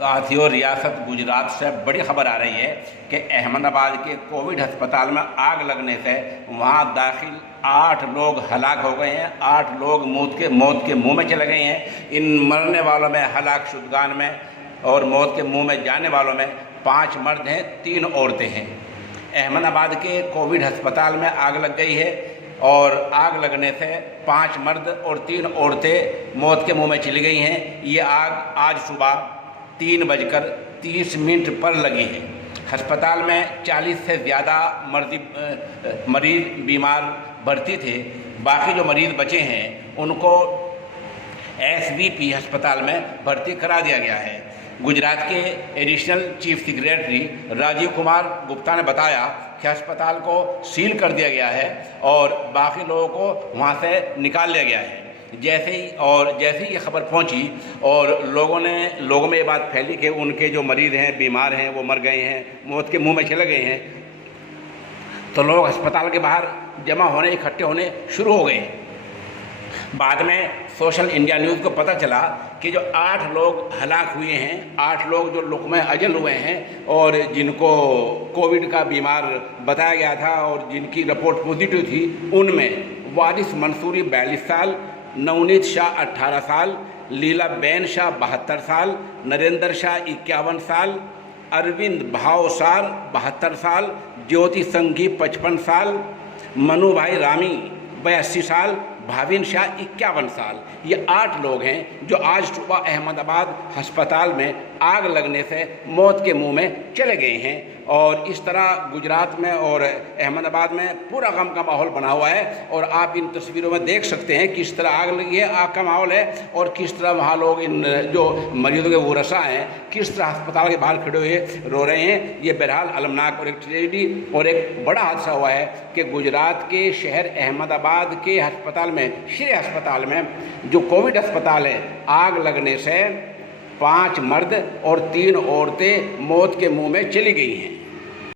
साथियों, रियासत गुजरात से बड़ी खबर आ रही है कि अहमदाबाद के कोविड अस्पताल में आग लगने से वहां दाखिल 8 लोग हलाक हो गए हैं। 8 लोग मौत के मुंह में चले गए हैं। इन मरने वालों में हलाक शुदगान में और मौत के मुंह में जाने वालों में 5 मर्द हैं, 3 औरतें हैं। अहमदाबाद के कोविड अस्पताल में आग लग गई है और आग लगने से 5 मर्द और 3 औरतें मौत के मुंह में चली गई हैं। ये आग आज सुबह 3:30 पर लगी है। अस्पताल में 40 से ज़्यादा मरीज बीमार भर्ती थे। बाकी जो मरीज़ बचे हैं उनको SVP अस्पताल में भर्ती करा दिया गया है। गुजरात के additional chief secretary Rajiv Kumar Gupta ने बताया कि अस्पताल को सील कर दिया गया है और बाकी लोगों को वहाँ से निकाल लिया गया है। जैसे ही ये खबर पहुंची और लोगों में ये बात फैली कि उनके जो मरीज़ हैं, बीमार हैं, वो मर गए हैं, मौत के मुंह में चले गए हैं, तो लोग अस्पताल के बाहर जमा होने, इकट्ठे होने शुरू हो गए। बाद में सोशल इंडिया न्यूज़ को पता चला कि जो 8 लोग हलाक हुए हैं, 8 लोग जो लुक़्मा अजल हुए हैं और जिनको कोविड का बीमार बताया गया था और जिनकी रिपोर्ट पॉजिटिव थी, उनमें वारिस मंसूरी 42 साल, नवनीत शाह 18 साल, लीलाबेन शाह 72 साल, नरेंद्र शाह 51 साल, अरविंद भावसार 72 साल, ज्योति संघी 55 साल, मनु भाई रामी 82 साल, भाविन शाह 51 साल। ये 8 लोग हैं जो आज सुबह अहमदाबाद अस्पताल में आग लगने से मौत के मुंह में चले गए हैं। और इस तरह गुजरात में और अहमदाबाद में पूरा गम का माहौल बना हुआ है और आप इन तस्वीरों में देख सकते हैं किस तरह आग लगी है, आग का माहौल है और किस तरह वहाँ लोग, इन जो मरीजों के वरसा हैं, किस तरह अस्पताल के बाहर खड़े हुए रो रहे हैं। ये बहरहाल अलमनाक और एक ट्रेजेडी और एक बड़ा हादसा हुआ है कि गुजरात के शहर अहमदाबाद के अस्पताल में, श्री अस्पताल में, जो कोविड अस्पताल है, आग लगने से 5 मर्द और 3 औरतें मौत के मुंह में चली गई हैं।